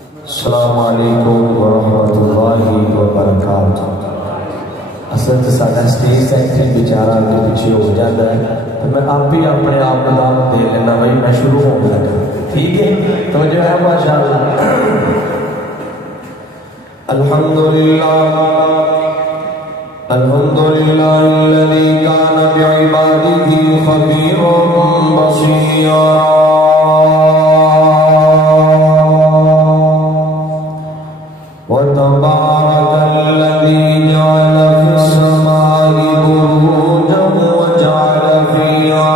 السلام علیکم ورحمۃ اللہ وبرکاتہ۔ اصل تو سارا اسٹیج سیکٹری بیچارہ کے پیچھے ہو جاتا ہے تو میں اب بھی اپنے آپ کو دعوت دے لینا بھائی میں شروع ہونے لگا، ٹھیک ہے؟ تو جو ہے ماشاءاللہ الحمدللہ الحمدللہ الذی کان بعبادہ خبیر بصیر وتبارك الذي جعل في السماء بروجا وجعل فيها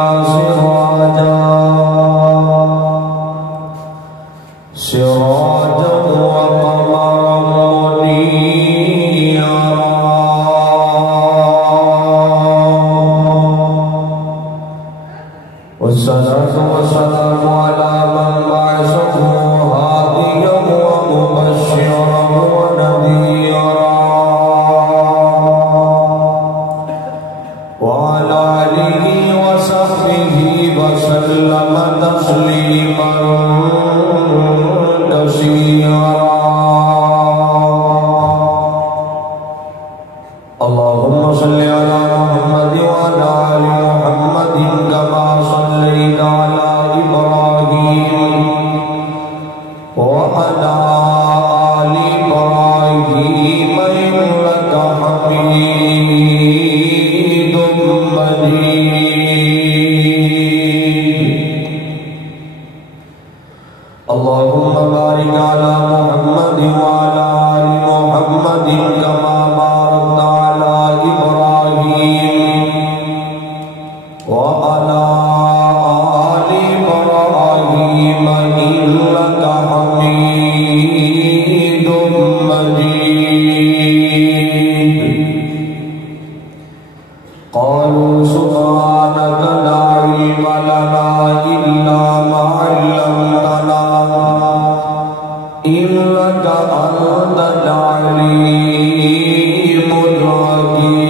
سراجا وقمرا منيرا والصلاة والسلام على من بعثه هاديا ومبشرا ونذيرا وعلى آله وصحبه وسلم تسليما كثيرا اللهم صل على محمد وعلى آل محمد كما صليت على إبراهيم وعلى آل إبراهيم إنك حميد مجيد اللهم بارك على محمد وعلى آل محمد كما باركت على إبراهيم وعلى آل إبراهيم إنك حميد مجيد قالوا سبحانك لا علم لنا إلا ما علمتنا إنك أنت العليم الحكيم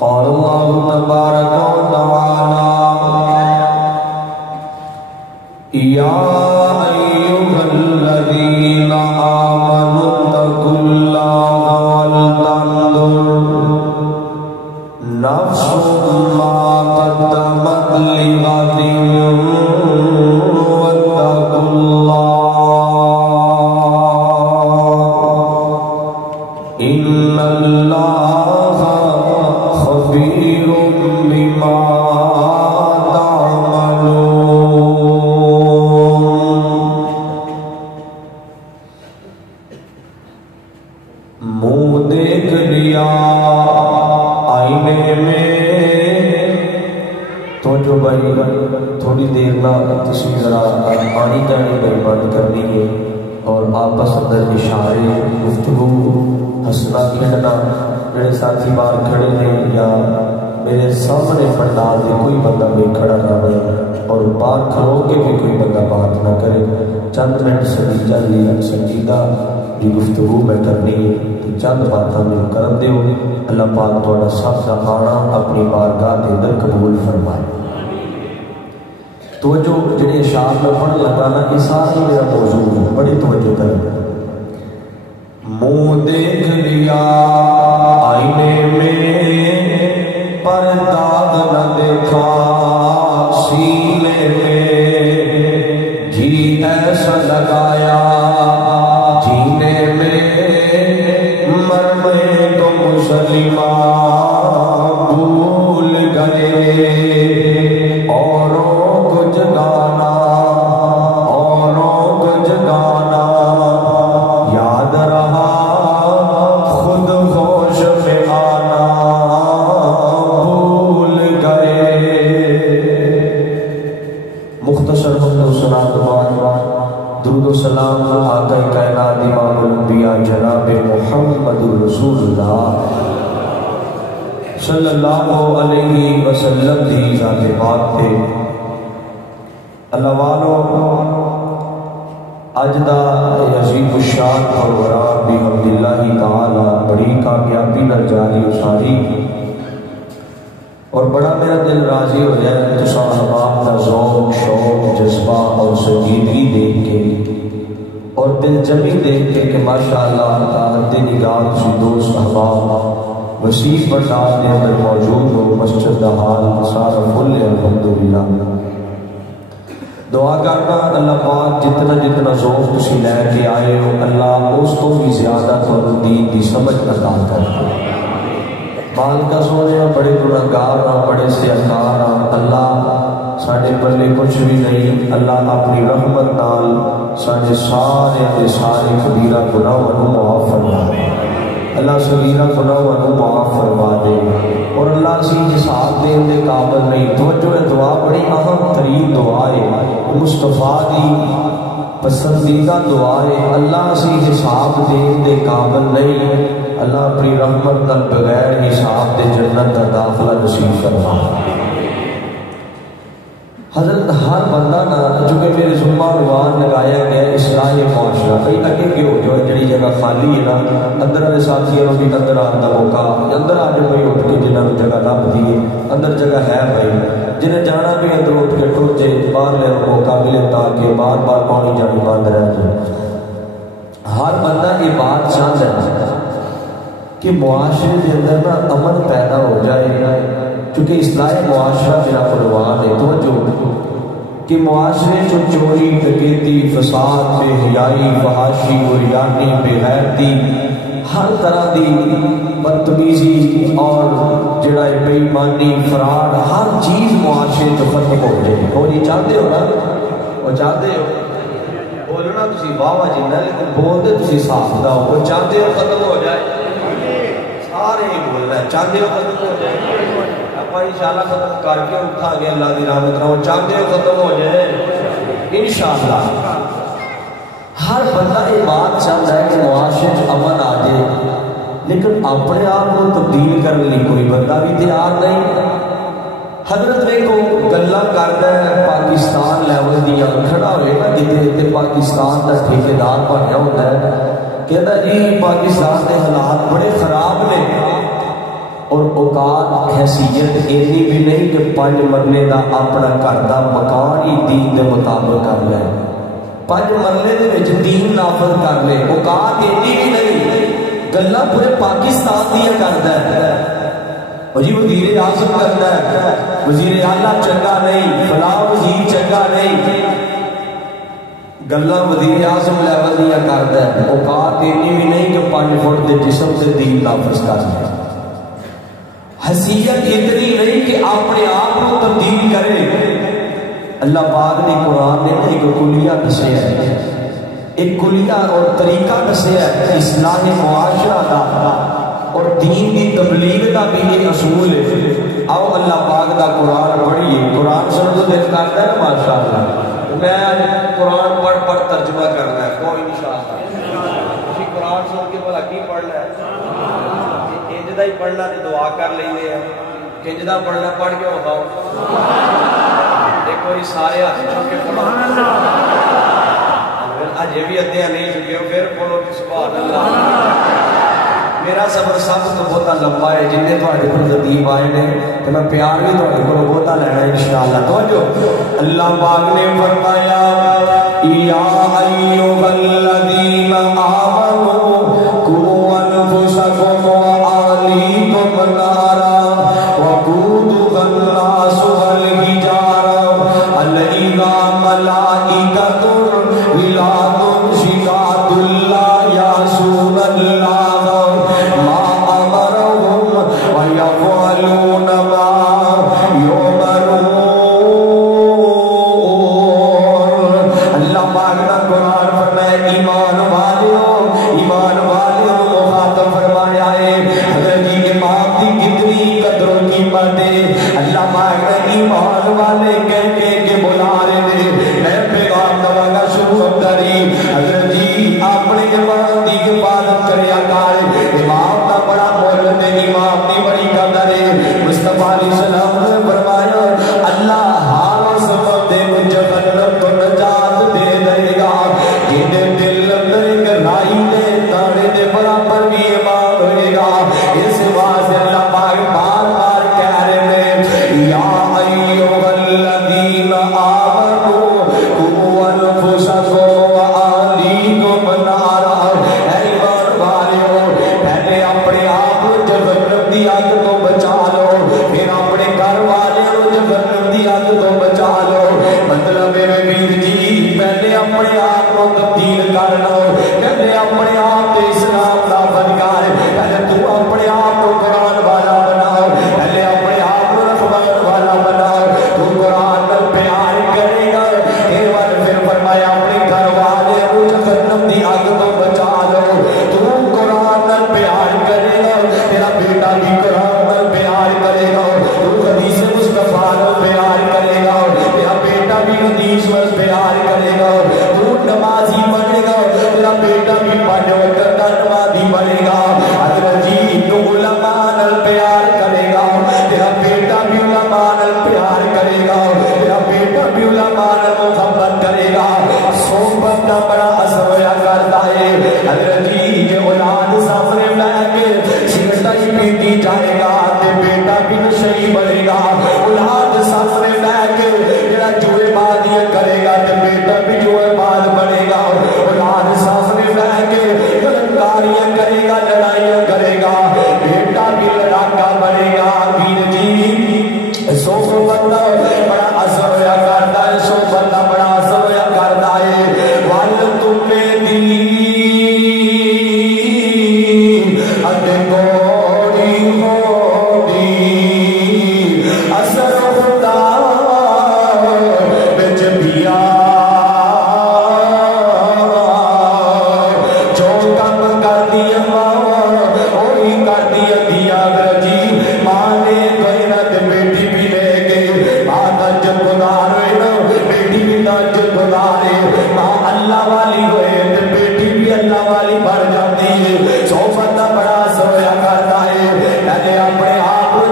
قال الله تبارك وتعالى يا أيها الذين آمنوا اتقوا الله ولتنظر نفس ما قدمت لغد واتقوا الله إن الله خبير بما منہ دیکھ لیا آئینے میں تو جو بھائی تھوڑی دیر لا تصویر ذرا آنی جانی بھائی بند کرنی ہے اور آپس اندر اشارے گفتگو ہنسنا کھیلنا میرے ساتھی باہر کھڑے ہیں یا میرے سامنے پردار دے کوئی بندہ بھی کھڑا نہ بنے اور باہر کھڑو کے بھی کوئی بندہ بات نہ کرے چند منٹ سنجیدہ دی گفتگو میں کرنی ہے تو چند باتاں میں کرم دیو اللہ پاک تھوڑا سب کا آنا اپنی بارگاہ کے اندر قبول فرمائے۔ توجہ جڑے اشعار میں پڑھ لگا نا یہ سارا میرا موضوع ہے، بڑی توجہ کریں۔ منہ دیکھ لیا آئینے میں پر داغ نہ دیکھا سینے میں جی ایسا لگایا جینے میں مرنے تو مسلمان بھول گئے اوروں کو جگانا یاد رہا خود ہوش میں آنا بھول گئے۔ مختصر سنا درود و سلام آقا کائنات امام الانبیاء جناب محمد رسول اللہ صلی اللہ علیہ وسلم دی ذات پاک تھے۔ اللہ والو اج دا عظیم الشان پروگرام بحمد اللہ تعالی بڑی کامیابی نال جاری اساری اور بڑا میرا دل دل راضی ہو جائے تو احباب کا ذوق شوق جذبہ اور سنجیدگی دیکھ کے اور دل جمی دیکھ کے کہ ماشاءاللہ حد نگاہ کسی دوست احباب وسیع بردار کے اندر موجود ہو، مسجد کا حال سارا فل ہے الحمدللہ۔ دعا کرنا اللہ پاک جتنا جتنا ذوق تسی لے کے آئے ہو اللہ اس کو بھی زیادہ تھوڑا دین کی سمجھ عطا کر دے۔ مالکا سونے بڑے گناہگار ہاں، بڑے سیاکار ہاں، اللہ ساڈے پلے کچھ بھی نہیں، اللہ اپنی رحمت نال ساڈے سارے دے سارے کبیرہ گناہاں نوں معاف فرما دے، اللہ صغیرہ گناہاں نوں معاف فرما دے، اور اللہ اسی حساب دین دے قابل نہیں۔ توجہ ہے، دعا بڑی اہم ترین دعا ہے، مصطفیٰ دی پسندیدہ دعا ہے، اللہ اسی حساب دین دے قابل نہیں، اللہ اپنی رحمت نال بغیر حساب دے جنت کا داخلہ نصیب فرما۔ حضرت ہر بندہ نا چونکہ میرے ذمہ عنوان لگایا گیا اصلاح معاشرہ، بھائی اگے کیوں جو جڑی جگہ خالی ہے نا اندر والے ساتھیوں بھی اندر آنے کا موقع، اندر آ کے کوئی اٹھ کے جنہوں نے جگہ لبھی ہے اندر جگہ ہے، بھائی جنہیں جانا بھی اندر اٹھ کے ٹر جائے باہر لے موقع ملے تاکہ بار بار پانی جانی بند رہ جائے۔ ہر بندہ یہ بات چاہتا ہے کہ معاشرے کے اندر نا امن پیدا ہو جائے، کیونکہ اصلاح معاشرہ میرا عنوان ہے۔ توجہ کہ معاشرے جو چوری ڈکیتی فساد بے حیائی فحاشی عریانی بے غیرتی ہر طرح دی بدتمیزی اور جڑا بے ایمانی فراڈ ہر چیز معاشرے تو ختم ہو جائے، اور یہ چاہتے ہو نا، وہ چاہتے ہو بولنا تسی واہ واہ جینا لیکن بولتے تسی صاف دا ہو، وہ چاہتے ہو ختم ہو جائے، سارے ہی بولنا ہے چاہتے ہو ختم ہو جائے، انشاءاللہ ختم کر کے اٹھا گیا اللہ دی رحمت نال، چاہتے ہو ختم ہو جائے انشاءاللہ۔ ہر بندہ یہ بات چاہتا ہے کہ معاشرے امن آ جائے، لیکن اپنے آپ کو تبدیل کرنے لیے کوئی بندہ بھی تیار نہیں۔ حضرت دیکھو گلا کرتا ہے پاکستان لیول دیا، کھڑا ہوئے نا جتنے پاکستان کا ٹھیکیدار بنیا ہوتا ہے، کہتا جی پاکستان کے حالات بڑے خراب نے، اور اوقات حیثیت اینی بھی نہیں کہ 5 مرلے دا اپنا گھر دا مکان ہی دین دے مطابق کر لے، 5 مرلے دے وچ دین نافذ کر لے، اوقات اینی بھی نہیں، گلا پورے پاکستان دیا کرتا ہے، اور جی وزیر اعظم کرتا ہے، وزیر اعلیٰ چنگا نہیں، فلاں وزیر چنگا نہیں، گلا وزیر اعظم لیول دیا کرتا ہے، اوقات اینی بھی نہیں کہ 5 فٹ دے جسم سے دین نافذ کر لے، حیثیت اتنی نہیں کہ اپنے آپ کو تبدیل کرے۔ اللہ پاک نے قرآن نے ایک کلیہ دسیا ہے، ایک کلیہ اور طریقہ دسیا ہے اصلاح معاشرہ دا اور دین کی تبلیغ کا بھی ایک اصول ہے۔ آؤ اللہ پاک دا قرآن پڑھیے، قرآن سن تو دل کرتا ہے ماشاء اللہ، میں قرآن پڑھ ترجمہ کرنا ہے، کوئی انشاءاللہ قرآن سن کے بھلا کی پڑھنا ہے، کنجدہ ہی پڑھنا تے دعا کر لیندے ہیں، کنجدہ پڑھنا پڑھ کے بتاؤ، دیکھو یہ سارے ہاتھ چک کے پڑھو، اجے بھی ادھیاں نہیں چکے ہو پھر بولو کہ سبحان اللہ۔ میرا سفر سب تو بہت لمبا ہے، جن نے تھوڑے کو تدیب آئے نے تو میں پیار بھی تھوڑے کو بہت لینا انشاءاللہ۔ توجہ اللہ پاک نے فرمایا یا ایھا الذین آمنوا قوا انفسکم وأہلیکم نارا وقودها الناس والحجارة علیہا ملائکۃ غلاظ شداد لا یعصون اللہ ما امرهم ویفعلون ما یؤمرون۔ اللہ پاک نے قرآن فرمایا ایمان والوں مخاطب فرمایا ہے، حضرت امام کی کتنی قدر و قیمت ہے، اللہ پاک نے ایمان والے کہہ کے بلا رہے ہیں، میں پیغام دوا گا شروع کری حضرت جی اپنے امام کی حفاظت کریا کر، امام کا بڑا مول ہے، امام کی بڑی قدر ہے۔ مصطفیٰ علیہ السلام نے فرمایا اللہ ہر سبب دے جہنم کو نجات دے دے گا، جن دل اندر ایک رائی دے دانے دے برابر بھی امام ہوئے گا۔ اس واسطے اللہ پاک بار بار کہہ رہے ہیں یا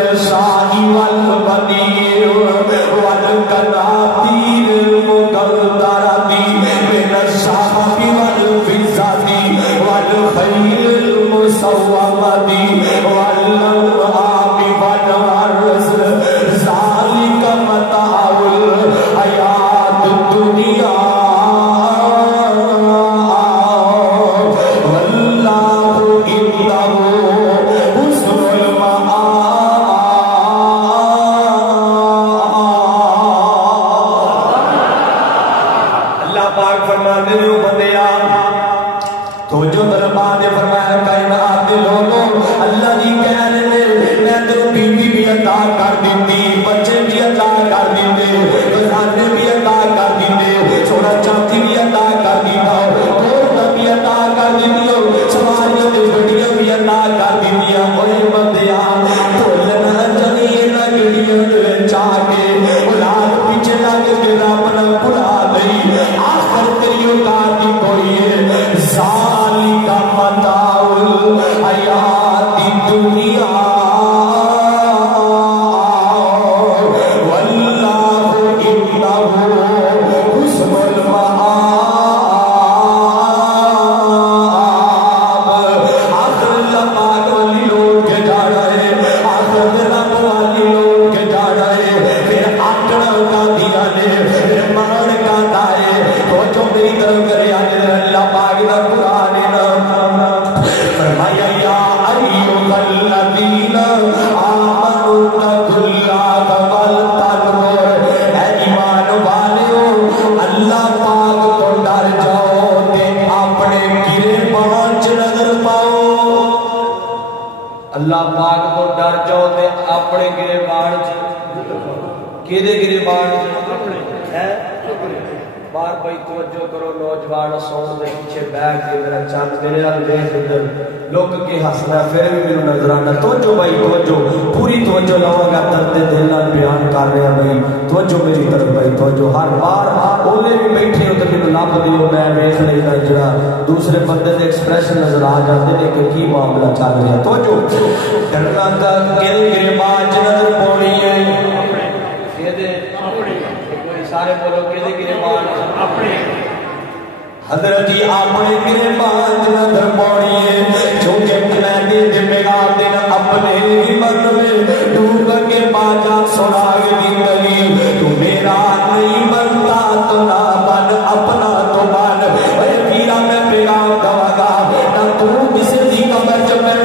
والنساء والبنين والقناطير المقنطرة من الذهب والفضة والخيل المسومة والأنعام والحرث ذلك متاع الحياة الدنيا والله عنده حسن المآب. اللہ پاک فرماتے ہیں بندیا تو جو دربار نے فرمایا کائنات کے لوگوں اللہ جی کہہ رہے ہیں میں تیرے بیوی بھی عطا کر دیتی بچے بھی عطا کر دیتے خزانے بھی عطا کر دیتے سونا چاندی بھی عطا کر دیتا دولت بھی عطا کر دیتی سواریاں تے گڈیاں بھی عطا کر دیتی اوے بندیا بھولنا چاہیے نہ گڈیاں دے چا کے اولاد پیچھے لگ کے رب نہ بھلا دئی آخر تیری اوقات کی کوئی ہے ذالک متاع الحیات الدنیا واللہ عنده حسن المآب. آخر اللہ پاک والی لوگ کے جا رہے آخر رب والی لوگ کے جا رہے پھر آٹنا کا دیا نے پھر مان کا دائے تو جو میری طرف کرے آنے اللہ پاک دا قرآن فرمایا یا ایھا الذین آمنوا اتقوا اللہ والتقوا اے ایمان والو اللہ پاک تو ڈر جاؤ تے اپنے گریبان چ نظر پاؤ. اللہ پاک تو ڈر جاؤ تے اپنے گریبان چ کیدے گریبان اپنے ہے بار بھائی توجہ کرو نوجوان سون دے پیچھے بیٹھ کے میرا چاند میرے نال دیکھ ادھر لوک کے ہسنا پھر بھی میرے نظر آنا توجہ بھائی توجہ پوری توجہ لواں گا درد دل نال بیان کر رہا بھائی توجہ میری طرف بھائی توجہ ہر بار اولے بھی بیٹھے ہو تے مینوں لب دیو میں ویکھ لینا جڑا دوسرے بندے دے ایکسپریشن نظر آ جاندے نے کہ کی معاملہ چل رہا توجہ ڈرنا تا کیڑے گریبان چ نظر پونی ہے کیدے اپنی سارے بولو کیدے گریبان اپنے حضرت اپنے گریبان چ نظر پونی ہے کیونکہ کلیدے دے پیغام دے اپنے ہی من میں ڈوب کے باجا سنا زندگی تو میرا نہیں بنتا تو نہ بن اپنا تو بن اے پیرا میں پیغام دوا گا نہ تو کسی دی قبر چ پڑ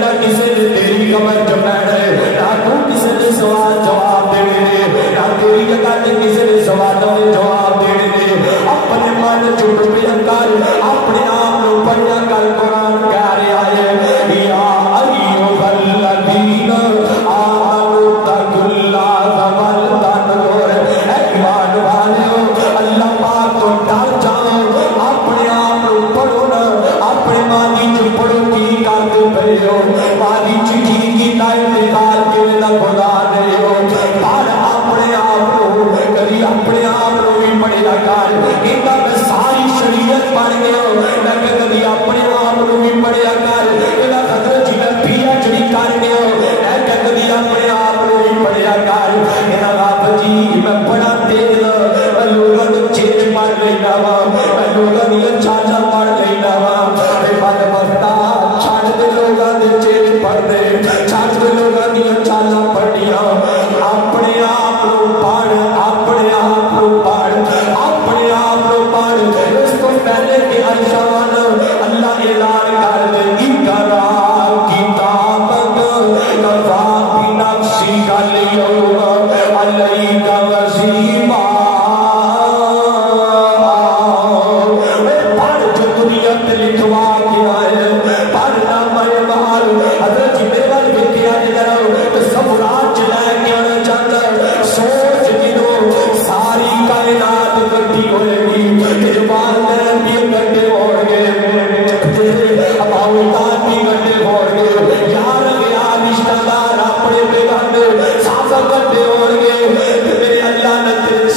نہ کسی نے تیری قبر چ پڑ نہ تو کسی نے سوال جواب دے نہ تیری جگہ تے کسی نے سوالوں دے جواب دے اپنے من چپ پیا کر اپنے آپ کو پڑھیا کر قرآن کہہ رہا ہے یا ایھا الذین آمنوا اتقوا اللہ والتقوا اے ایمان والو اللہ پاک تو ڈر جاؤ اپنے آپ کو پڑھو نا اپنے ماضی چ پڑھو کی کرتے پئے ہو ماضی چ کی کیتا انتقال کیویں دا خدا دے ہو پر اپنے آپ کو کبھی اپنے آپ کو بھی پڑھیا کر ایندا میں ساری شریعت پڑھ گیا میں کبھی اپنے آپ کو بھی پڑھیا کر ایندا حضرت جی میں پی ایچ ڈی کر گیا میں کبھی اپنے آپ کو بھی پڑھیا کر ایندا رب جی میں بڑا تیز لوگوں دے چہرے پڑھ لینا وا میں لوگوں دی چاچا پڑھ لینا وا اے بد بختا چھڈ دے لوگوں دے چہرے پڑھ دے چھڈ دے لوگوں دی چاچا پڑھیاں اپنے آپ کو پڑھ اپنے آپ کو پڑھ اپنے آپ کو پڑھ اس کو پہلے کہ انسان اللہ اعلان کر دے اقرا کتابک کفا بنفسک الیوم علیک حسیبا پڑھ جو دنیا تے لکھوا کے آئے پڑھنا میں بہار حضرت جی میرے وال ویکھیا جڑا تصورات چ لے کے آنا چاہتا سوچ جدوں ساری کائنات اکٹھی ہوئے گی تیرے والدین بھی اکٹھے ہو گے تیرے اباؤداد بھی اکٹھے ہو گے یار گیا رشتہ دار اپنے بیگانے ساتھ اکٹھے ہو گے میرے اللہ نے تیرے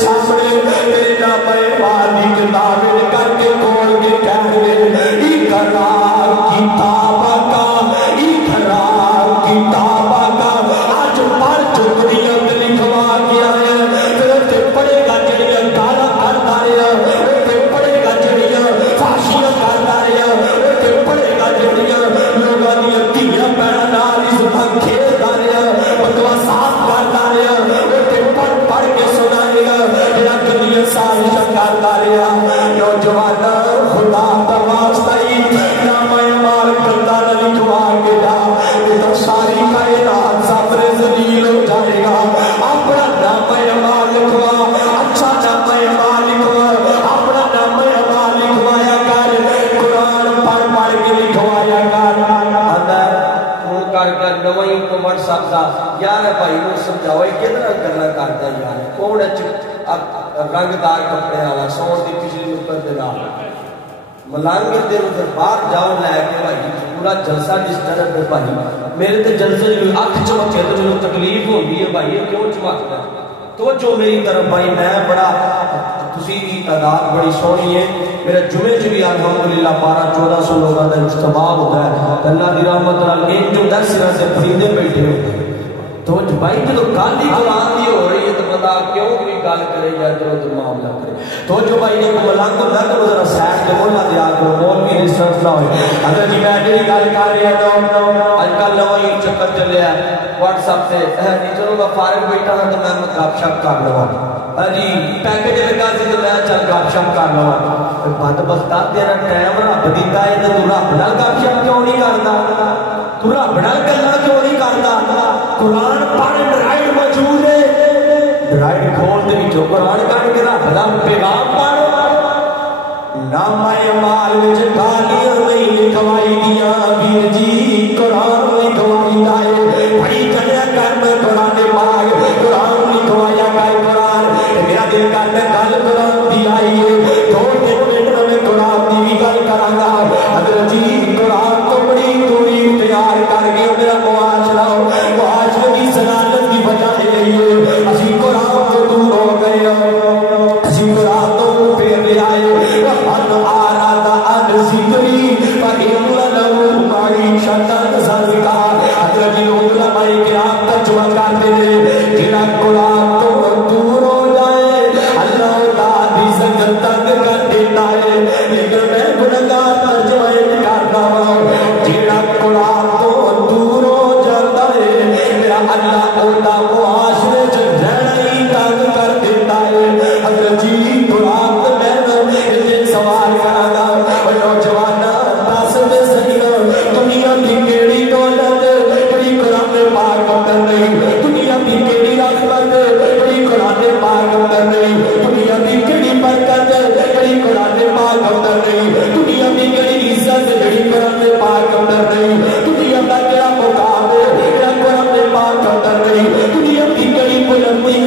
یار بھائی کو سمجھاؤ کتنا کرنا کرتا یار کون رنگدار کپڑے والا سون کی پچھلی نکل دے ملانگ دے باہر جاؤ لے کے بھائی پورا جلسہ ڈسٹرب ہے بھائی میرے تے جلسے جو اکھ چمکے تو جو تکلیف ہوتی ہے بھائی کیوں چمکتا ہے تو جو میری طرف بھائی میں بڑا تسی کی تعداد بڑی سونی ہے میرے جمعے چ بھی الحمدللہ 1200-1400 لوگوں کا اجتماع ہوتا ہے اللہ کی رحمت نال ایک جو 10 سرا سے فریدے بیٹھے ہوتے ہیں تو بھائی جو گل ہی قرآن کی ہو رہی ہے تو بتا کیوں کوئی گل کرے یا ادھر معاملہ کرے تو جو بھائی نے ملنگ ہوتا ہے تو ذرا سائڈ کے بولنا دیا کرو مولوی ریسرچ نہ ہوئے اگر جی میں جی گل کر رہا ہوں اج کل نواں ہی چکر چلیا واٹس ایپ سے نہیں چلو میں فارغ بیٹھا ہوں تو میں گپ شپ کر لوا جی پیکج لگا سی تو میں چل گپ شپ کر لوا بد بختا تیرا ٹائم رب دیتا ہے تو رب نال گپ شپ کیوں نہیں کرتا تو رب نال گلاں کیوں نہیں کرتا قرآن پڑھ ڈرائیو موجود ہے ڈرائیو کھول دے وچوں قرآن کڈ کے رب دا پیغام پڑھ نامہ اعمال وچ گالیاں نہیں لکھوائی دیاں ویر جی قرآن لکھوائی دے بڑی چڑیا کر میں قرآن پاک قرآن لکھوایا گئے قرآن میرا دل کرتا گل قرآن دی آئی ہے 2-3 منٹ میں قرآن دی بھی گل کراں گا حضرت جی قرآن تو بڑی دوری تیار کر کے میرا معاشرہ معاشرے کی سلامت کی بجائے رہیے اسی قرآن تو دور ہو گئے اسی قرآن تو پھر لے آئے ان آراد ان ذکری فإن له معیشۃ ضنکا حضرت علماء کرام ترجمہ کرتے ہیں جنہاں قرآن تو دور ہو جائے اللہ تعالی سنگت تک کر دیتا ہے لیکن میں گناہگار ترجمہ کرتا ہوں جنہاں قرآن تو دور ہو جاتا ہے میرا اللہ اوتا معاشرے چ رہنا ہی تنگ کر دیتا ہے حضرت جی قرآن میں سوال کراں گا نوجواناں دس دے صحیح دنیا دی کیڑی دولت جڑی قرآن پاک اندر نہیں دنیا دی کیڑی رحمت جڑی قرآن پاک اندر نہیں دنیا دی کیڑی برکت جڑی قرآن پاک اندر نہیں دنیا دی کیڑی عزت جڑی قرآن پاک اندر نہیں دنیا دا کیڑا مقام جڑا قرآن پاک اندر نہیں دنیا دی کیڑی بلندی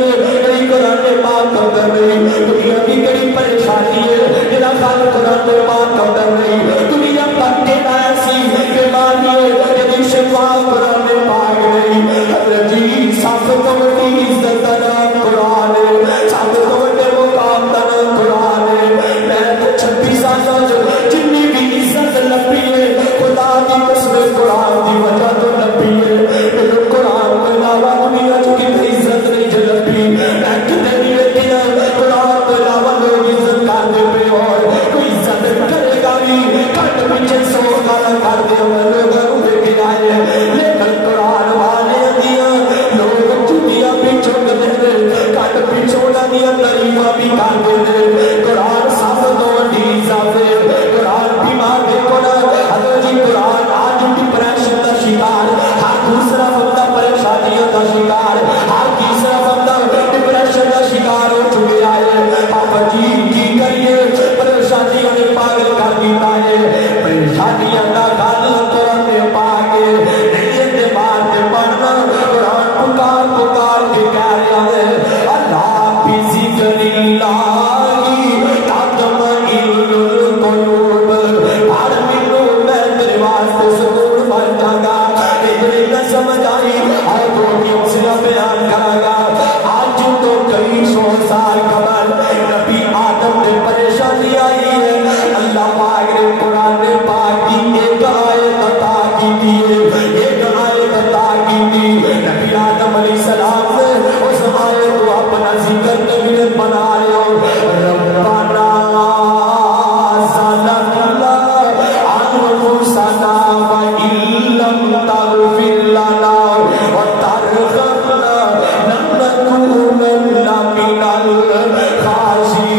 جڑی قرآن پاک اندر نہیں دنیا دی کیڑی پریشانی ہے جڑا قرآن پاک اندر نہیں دنیا تک کے ایسی بیماری جڑی شفا قرآن پاک نہیں حضرت جی سب تو بڑی عزت دا نام قرآن ہے سب تو بڑے مقام دا نام قرآن ہے میں 26 سال جتنی بھی عزت لبھی ہے خدا کی قسم قرآن کی وجہ تو لبھی ہے لیکن قرآن کے علاوہ دنیا چ کسی عزت نہیں لبھی میں کتنے بھی دیکھا قرآن کے علاوہ لوگ عزت کرتے پہ اور کوئی عزت کرے گا بھی کٹ پیچھے سو گالا کر دے لوگوں کو بھی آئے لیکن قرآن والے دیا لوگ چٹیاں پیچھوں دے کٹ پیچھوں دیا تریفہ بھی کر دے قرآن سب تو عزت قرآن بیمار دیکھو نا حضرت جی قرآن آج ڈپریشن کا شکار ہر دوسرا بندہ پریشانیوں کا شکار ہر تیسرا بندہ ڈپریشن کا شکار ہو چکے آئے پاپا جی کی کریے پریشانیوں نے پاگل کر دیتا ہے پریشانیاں کا گل قرآن پاک نیت مار کے پڑھنا قرآن پکار پکار کے کہہ رہا ہے اللہ بھی ذکر اللہ تطمئن القلوب ہر منو میں تیرے واسطے سکون بن جاگا ادھر نہ سمجھ آئی اور تو مسئلہ بیان کرا گا آج تو کئی 100 سال قبل نبی آدم نے پریشانی آئی ہے اللہ پاک نے قرآن پاک کی ایک آیت عطا کی تھی ایک آیت عطا کی تھی نبی آدم علیہ السلام نے اس آیت کو اپنا ذکر طبیعت بنا رہے ہو ربنا ظلمنا انفسنا وان لم تغفر لنا وترحمنا لنكونن من الخاسرين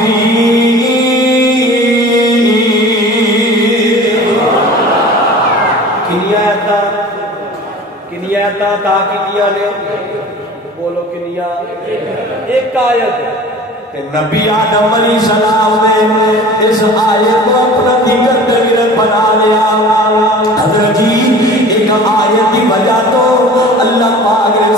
کنیا عطا کی دیا نے بولو کنیا ایک آیت نبی آدم علیہ السلام نے اس آیت کو اپنا دیگر طبیعت بنا لیا حضرت جی ایک آیت کی وجہ تو اللہ پاک نے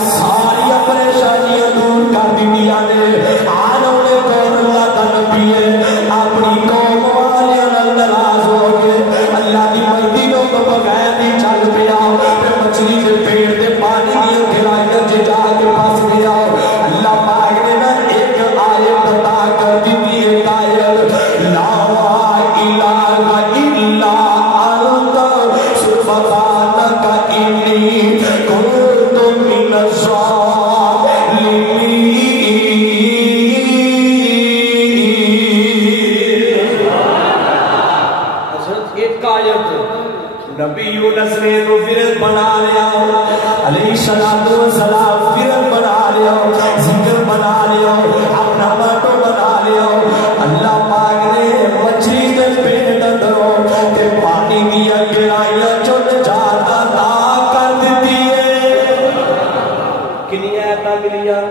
کنی آیت ملیاں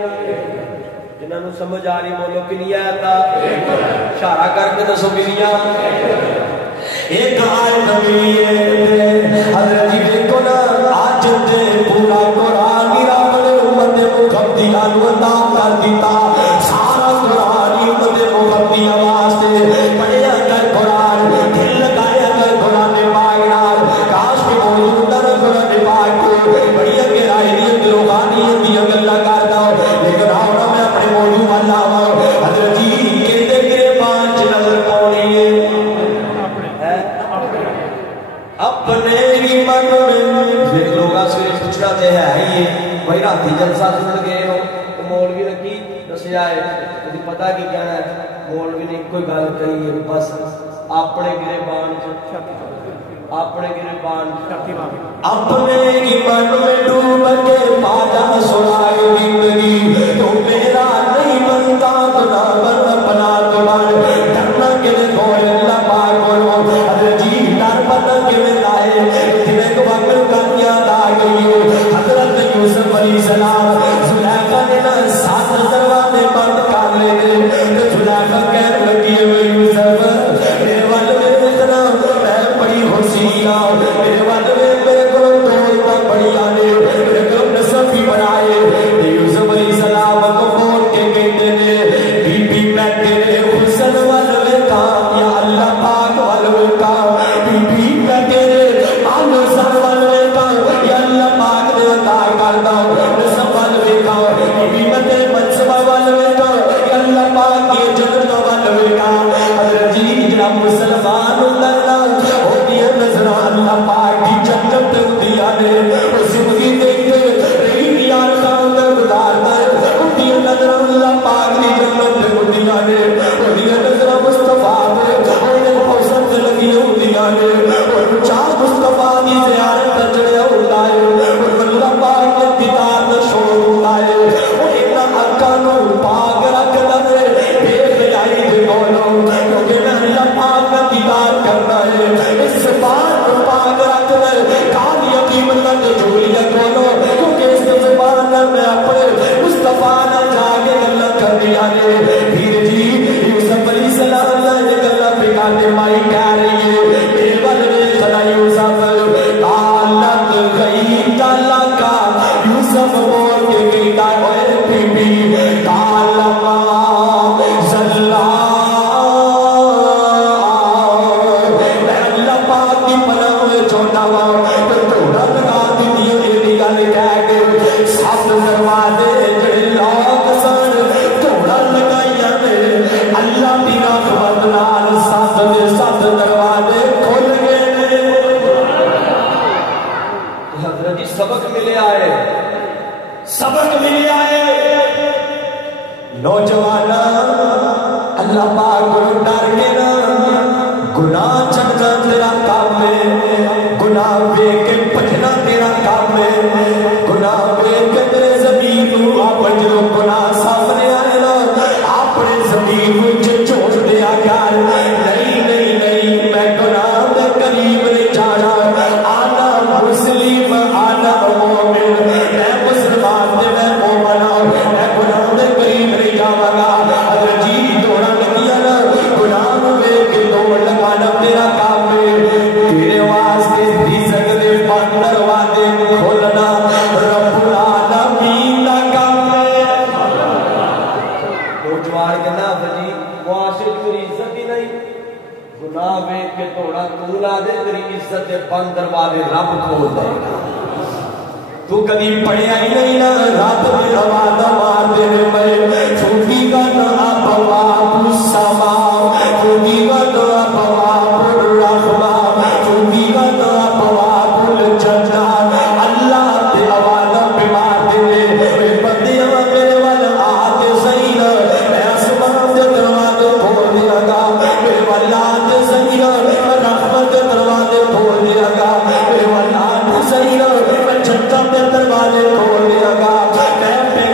جنہوں نے سمجھ آ رہی بولو کنی آیت اشارہ کر کے دسو ملیاں ایک آیت ملی ہے حضرت جی دیکھو نا آج تے پورا قرآن ہی رب نے امت مخبتیاں نو عطا کر دیتا سارا قرآن ہی امت مخبتیاں واسطے پڑھیا کر قرآن دل لگایا کر قرآن پاک نال کاش کہ موجود نہ قرآن پاک کو بڑی گہرائی دی روحانیت دی گلاں کردا لیکن آؤ نا میں اپنے موضوع ول آواں حضرت جی کہندے گریبان چ نظر پاونی ہے اپنے ہی من میں پھر لوگ سے پوچھنا تے ہے ہی بھائی راتی جلسہ سن گئے ہو تو مولوی نے کی دسیا ہے تجھے پتہ کی کہنا ہے مولوی نے کوئی گل کہی ہے بس اپنے گریبان اپنے گریبان اپنے ہی من میں ڈوب کے پاجا سنائے زندگی تو میرا نہیں بنتا تو نہ بن اپنا تو بن ڈرنا کے کوئی اللہ پاک کرو حضرت جی ڈر بنا کے لائے تمہیں کو وقت کانیاں آ گئی حضرت یوسف علیہ السلام زلیخا نے نا 7 دروازے بند کر لے تو زلیخا کہنے لگی ہے یوسف میرے والد میں اتنا میں بڑی حسینہ میرے والد میں میرے کو توڑتا بڑی آنے میرے کو نصب بھی بنائے یوسف علیہ السلام کو بول کے کہتے ہیں بی بی میں تیرے حسن والد کا یا اللہ پاک والد کا بی بی میں تیرے آلو سر والد کا یا اللہ پاک نے عطا کردہ نصب والد کا بی بی میں تیرے منصبہ والد کا یا اللہ پاک یہ جنت والد کا حضرت جی جناب مسلمان اللہ ہوتی ہے نظر اللہ پاک کی جنت ہوتی ہے اور زندگی دیکھتے رہی یار کا اندر گزارتا ہے ہوتی ہے نظر اللہ پاک کی جنت ہوتی ہے ہوتی ہے نظر مصطفیٰ ہونے حسن سے لگی ہوتی ہے اور چاہ مصطفیٰ کی زیارت تجڑے ہوتا ہے اور اللہ پاک کے دیدار میں شور ہوتا ہے اور اتنا اکانو پاک رکھ دے بے خیائی دے بولو کیونکہ میں اللہ پاک کا دیدار کرنا ہے اس بات کو پاک رکھ دے کام یقین اللہ کے جوڑیاں کھولو کیونکہ اس کے زبان میں اپنے مصطفیٰ نے جاگے اللہ کر دیا ہے پھر جی یوسف علیہ السلام نے اللہ بگانے مائی کہہ رہی ہے میرے والد خدا یوسف تعلق گئی تعالیٰ کا یوسف بول کے کہتا ہے بی بی تعلق زلہ میں اللہ پاک کی پناہ میں چھوٹا ہوا تو توڑا لگا دی دیو یہ گل کہہ کے 7 دروازے جڑے لوگ سن توڑا لگائیا نے اللہ کی رحمت نال 7 دروازے کھل گئے حضرت جی سبق ملے آئے سبق ملے آئے نوجوانا اللہ پاک کو ڈر کے نا گناہ چھڑنا تیرا کام ہے گناہ بے کے پچھنا تیرا کام ہے گناہ بے کے تیرے زمین کو آپ جو گناہ سامنے آئے نا اپنے زمین کو چھوڑ دیا کر نہیں میں گناہ دے قریب نہیں جانا آنا مسلم آنا مومن میں مسلمان دے میں مومن میں گناہ دے قریب نہیں جاواں گا حضرت جی دوڑا لگیا نا گناہ میں کہ دوڑ لگانا تیرا کام ہے تیرے واسطے رزق دے دروازے کھولنا رب العالمین کا کام ہے نوجوان کہنا جی معاشرے کی عزت ہی نہیں گناہ ویکھ کے توڑا تو لا دے تیری عزت دے بند دروازے رب کھول دے گا تو کبھی پڑھیا ہی نہیں نا رب نے آواز مار دے میں چھوٹی کا نا ابواب السماء چھوٹی کا نا ابواب الرحمہ چھوٹی کا نا ابواب الجنہ اللہ تے آواز پہ مار دے اے بندیاں میرے والا آتے صحیح نا میں آسمان دے دروازے کھول دیا گا میرے والا آتے صحیح نا رحمت دے دروازے کھول دیا گا میرے والا آتے صحیح نا میں جنت دے دروازے کھول دیا گا میں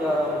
11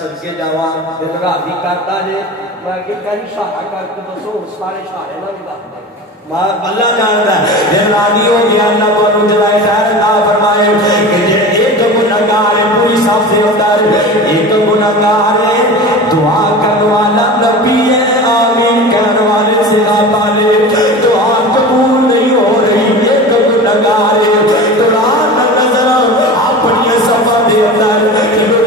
صدقے جاواں دل راضی کرتا جے میں کہ کہیں اشارہ کر کے دسو سارے اشارے نہ بھی دس ماں اللہ جانتا ہے دل راضی ہو گیا اللہ کو جلائے خیر عطا فرمائے کہ ایک گنہگار ہے پوری صاف سے ہوتا ہے ایک گنہگار ہے دعا کرنے والا نبی ہے آمین کہنے والے سے پالے دعا قبول نہیں ہو رہی ایک گنہگار ہے قرآن نظر اپنی صفا دے اندر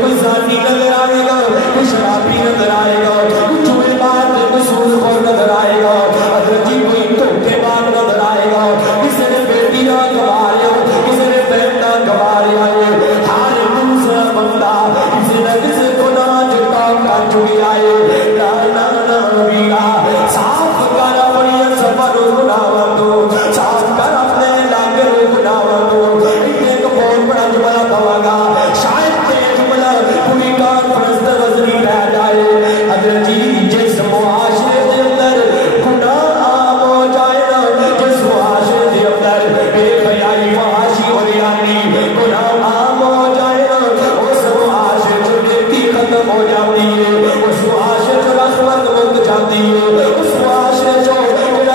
کوئی ذاتی نظر آئے گا کوئی شرابی نظر آئے گا کوئی چوڑے بات کوئی سود خور نظر آئے گا حضرت جی کوئی دھوکے بات نظر آئے گا کسی نے بیٹی نہ گوا لیا کسی نے بہن نہ گوا لیا ہر دوسرا بندہ کسی نہ کسی گناہ جو کام کر چکی آئے صاف کر اپنی سفر گناہ تو صاف کر اپنے لاغر گناہ تو ایک بہت بڑا جملہ پوا گا شاید تے جملہ پوری کانفرنس تے وزنی رہ جائے اگر جی جس معاشرے دے اندر گناہ عام ہو جائے نا جس معاشرے دے اندر بے حیائی فحاشی اور یعنی گناہ عام ہو جائے نا اس معاشرے جو نیکی ختم ہو جاتی ہے اس معاشرے جو رحمت مک جاتی ہے اس معاشرے جو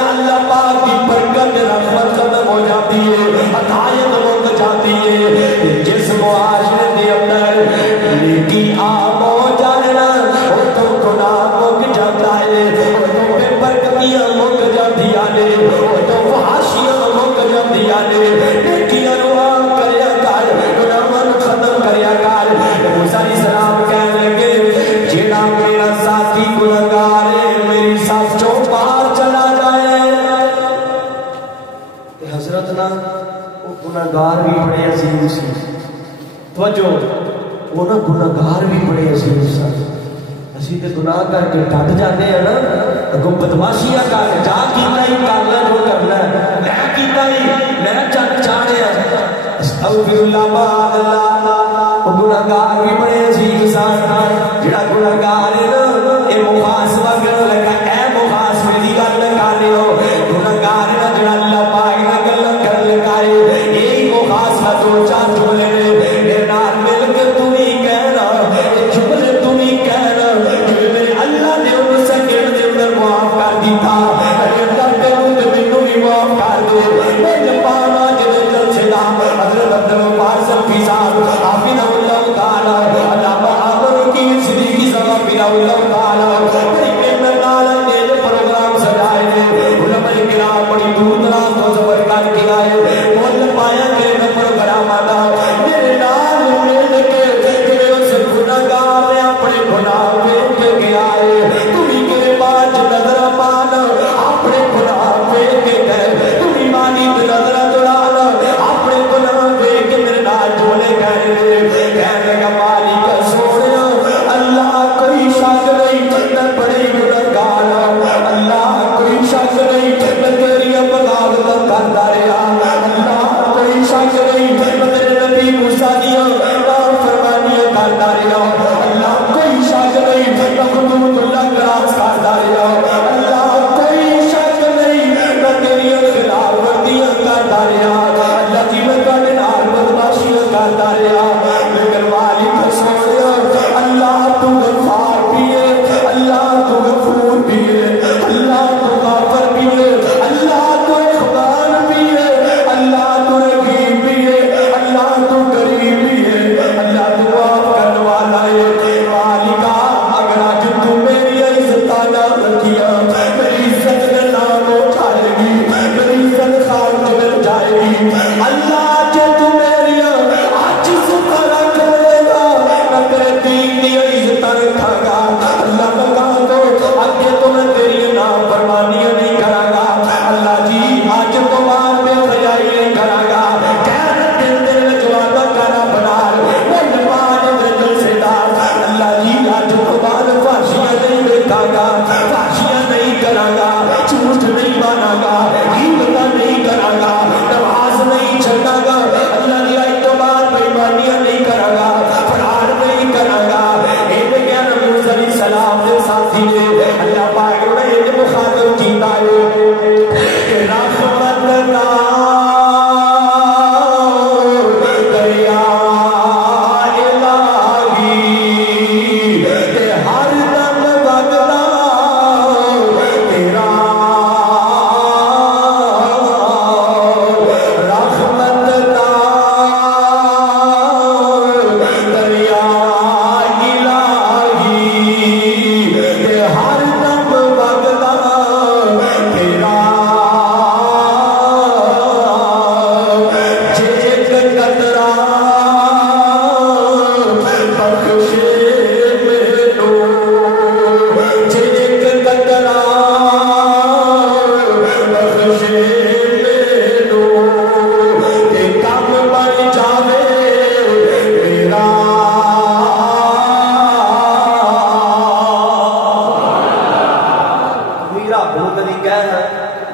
اللہ پاک کی برکت رحمت ختم ہو جاتی ہے عطایت مک جاتی ہے جس معاشرے دے اندر نیکی عام ہو جائے نا وہ تو گناہ مک جاتا ہے وہ تو بے برکتیاں مک جاتی ہے وہ تو فحاشیاں مک جاتی ہے نیکیاں عام کریا کر گناہ ختم کریا کر موسیٰ علیہ السلام کہنے لگے جیڑا میرا ساتھی گنہگار ہے میری صف چوں باہر چلا جائے حضرت نا وہ گنہگار بھی بڑے عظیم سی توجہ وہ نا گنہگار بھی بڑے عظیم سی اسی تے گناہ کر کے ڈٹ جاتے ہیں نا اگوں بدماشیاں کر جا کیتا ہی کرنا جو کرنا ہے میں کیتا ہی میں چٹ چاڑیا استغفر اللہ معاذ اللہ وہ گنہگار بھی بڑے عظیم سان جڑا گنہگار ہے نا اے محاسبہ کرن لگا اے محاسبے دی گل کر رہے ہو گنہگار ہے جڑا اللہ پاک نال گل کرن لگا ہے یہی محاسبہ تو چار جملے نے میرے نال مل کے تو ہی کہنا اے جملے تو ہی کہنا کہ میرے اللہ نے ان سکینڈ دے اندر معاف کر دیتا اے اللہ تے مینوں بھی معاف کر دے میں جپانا جے جلسے دا حضرت عبد الوہاب صفی صاحب حافظ اللہ تعالی علامہ عمر کی صدیقی صاحب بلا اللہ تعالی بڑی محنت نال نے پروگرام سجائے نے علماء کرام بڑی دور دراز تو سفر کر کے آئے مول پایا کہ پروگرام آتا میرے نال مل کے میرے اس گنہگار نے اپنے گناہ ویکھ کے آئے تم ہی میرے پاس نظر مان اپنے گناہ ویکھ کے گئے تم ہی مانی نظر دوڑانا اپنے گناہ ویکھ کے میرے نال جھولے کہنے لگا مالک سونیا اللہ کوئی شک نہیں میں بڑے گنہگار اللہ کوئی شک نہیں میں تیری بغاوت کرتا رہا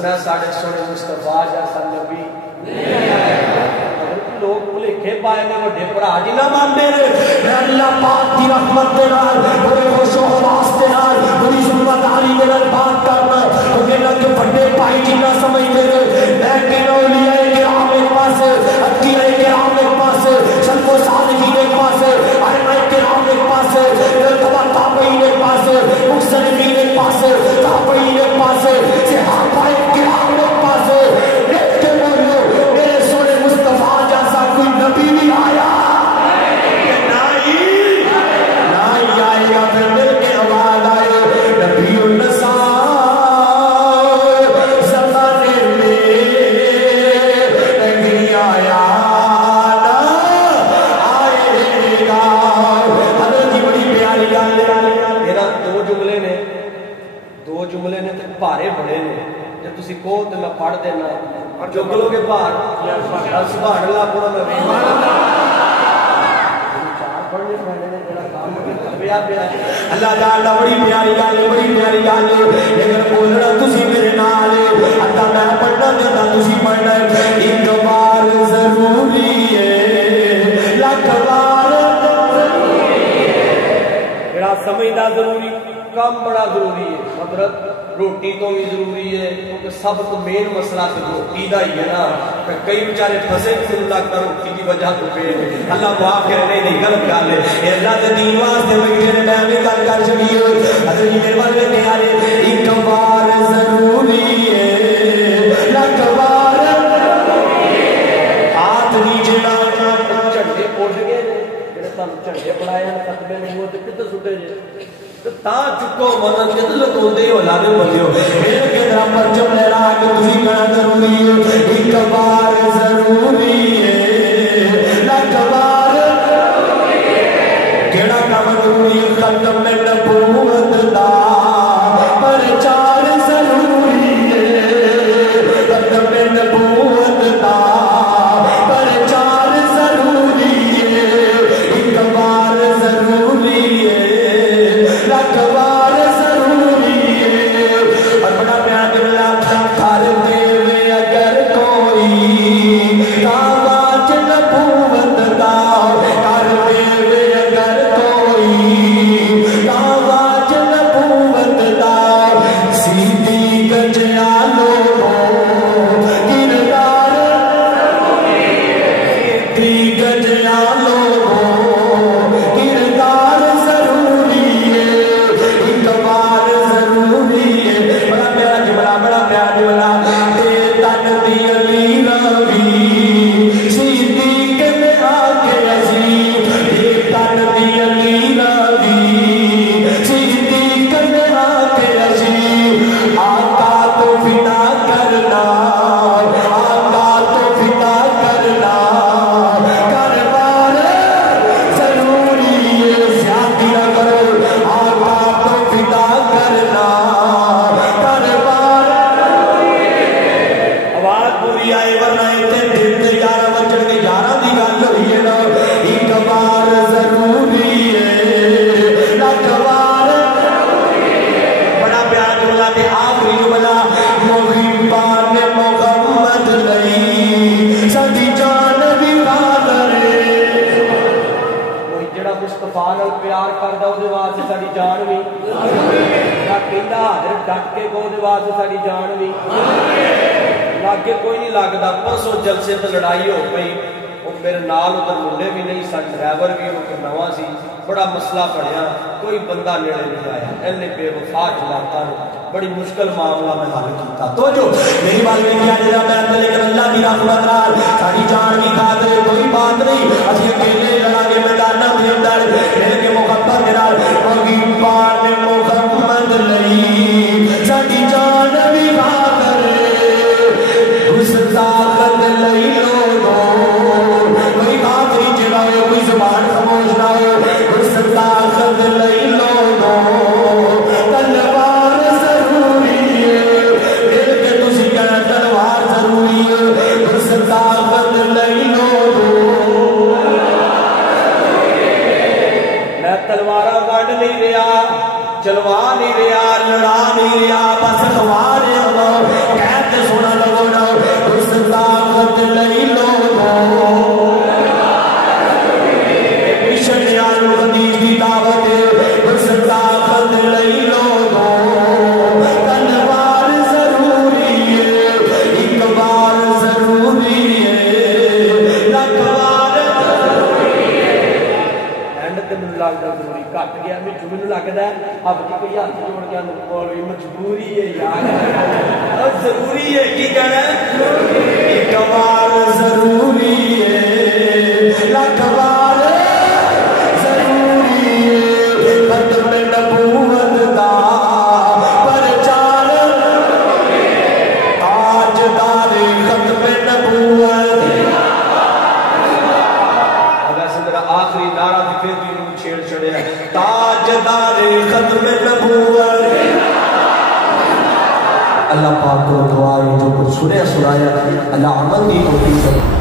دسنا ساڑھے سونے مصطفیٰ جیسا نبی لوگ بھلے پائے نے وڈے بھرا جی نہ مانتے ہیں اللہ پاک کی رحمت دے نال بڑے خوش و خواص دے نال بڑی ذمہ داری دے نال بات کرنا کیونکہ نہ کہ بڑے بھائی جی نہ سمجھتے ہیں لیکن اولیاء کرام ایک پاس اتقیاء کرام ایک پاس سلف و صالحین ایک پاس ائمہ کرام ایک پاس تابعین ایک پاس مقتدین ایک پاس تابعین ایک پاس صحابہ کرام ایک پاس دیکھ کے بولو میرے سونے مصطفیٰ جیسا کوئی نبی نہیں آیا نہیں آئے گا پھر مل کے آواز آئے نبی النساء زمانے میں نہیں آیا نہ آئے گا حضرت جی بڑی پیاری گل میرا دو جملے نے تے بھارے بڑے نے جب تسی کہو تو میں پڑھ دینا جو گلو کے بھار سبحان اللہ پورا میں اللہ تعالیٰ بڑی پیاری گل بڑی پیاری گل لیکن بولنا تسی میرے نال اللہ میں پڑھنا دیتا تسی پڑھنا ایک بار ضروری ہے لاکھ بار میرا سمجھنا ضروری کام بڑا ضروری ہے حضرت روٹی تو بھی ضروری ہے کیونکہ سب تو مین مسئلہ تو روٹی دا ہی ہے نا کئی بیچارے پھنسے بھی نہیں لگتا روٹی کی وجہ تو پہ اللہ معاف کرے نہیں غلط گل ہے اللہ کے دین واسطے بیٹھے نے میں بھی گل کر چکی ہوں حضرت جی میرے والے نے آرے ایک بار ضروری ہے لاکھ بار ہاتھ نیچے لانا جھنڈے اڑ گئے جڑے تانوں جھنڈے پڑھائے ہیں ختمے نہیں ہوتے کتے سٹے جے تا چکو مدد کے لوگ ہوندے ہو لانے بندے ہو میرے کے طرح پرچم لہرا کے تسی کرنا ضروری ہے ایک بار ضروری ہے لاکھ بار کیڑا کام ضروری ہے ختم نبوت دا پرچار ضروری ہے ختم نبوت دا پرچار ضروری ہے ایک بار ضروری ہے لاکھ بار ضروری ہے اور بڑا پیار ملا کر دے میں اگر کوئی کاواج نبوت دا کر دے میں اگر کوئی کاواج نبوت دا سیدھی گجیا لوگوں کردار سیدھی گجیا لوگوں کردار ضروری ہے ایک بار ضروری ہے بڑا پیارا جملہ بڑا پیارا جملہ تے تن دی علی روی صدیق میں آ کے عظیم تے تن دی علی روی صدیق میں آ کے عظیم آقا تو فدا کرنا آقا تو فدا کرنا کربار ضروری ہے زیادتی نہ کرو آقا تو فدا کرنا کربار آواز پوری آئے ورنہ اتنے دن سے 11 بجن کے 11 دی گل ہوئی ہے نا ایک بار ضروری ہے لاکھ بار بڑا پیار جملہ کے آخری جملہ محبان محمد لئی سدی جان بھی حاضر کوئی جڑا مصطفیٰ نال پیار کردا او دے واسطے ساڈی جان بھی یا کہندا حاضر ڈٹ کے کو دے واسطے ساڈی جان بھی لاگے کوئی نہیں لگدا پرسوں جلسے تے لڑائی ہو گئی وہ میرے نال ادھر منڈے بھی نہیں سن ڈرائیور بھی وہ نواں سی بڑا مسئلہ پڑیا کوئی بندہ نیڑے نہیں آیا اینے بے وفا جماعتاں نے بڑی مشکل معاملہ میں حل کیتا تو جو میری بات میں کیا جڑا میں تے لیکن اللہ دی رحمت نال ساری جان کی خاطر کوئی بات نہیں اسی اکیلے لڑا کے میداناں دے اندر مل کے محبت نال محبان محمد لئی ساری جان بھی حاضر اس طاقت لئی لوگوں کوئی بات نہیں جڑا کوئی زبان خاموش نہ ہو اس طاقت لئی لوگوں تلوار ضروری ہے دل کے تسی کہنا تلوار ضروری ہے اس طاقت لئی علاج کا ضروری کٹ گیا مجھے لگتا ہے اب جی کوئی ہاتھ جوڑ کے مولوی مجبوری ہے یار ضروری ہے کی کہنا ہے کمال ضروری ہے کمال ضروری ہے ختم نبوت دا پرچار تاجدار ختم نبوت آخری نعرہ بھی پھر بھی انہوں چھیڑ چھڑے ہیں تاجدار ختم نبوت اللہ پاک کو دعا ہے جو کچھ سنیا سنایا اللہ عمل کی توفیق